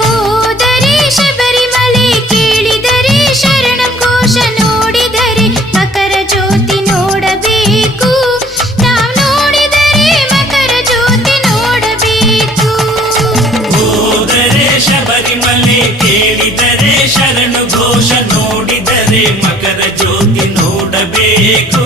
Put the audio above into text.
ಹೋದರೆ ಶಬರಿಮಲೆ ಕೇಳಿದರೆ ಶರಣ ಘೋಷ ನೋಡಿದರೆ ಮಕರ ಜ್ಯೋತಿ ನೋಡಬೇಕು ನಾವು ನೋಡಿದರೆ ಮಕರ ಜ್ಯೋತಿ ನೋಡಬೇಕು ಹೋದರೆ ಶಬರಿಮಲೆ ಕೇಳಿದರೆ ಶರಣ ಘೋಷ ನೋಡಿದರೆ ಮಕರ ಜ್ಯೋತಿ ನೋಡಬೇಕು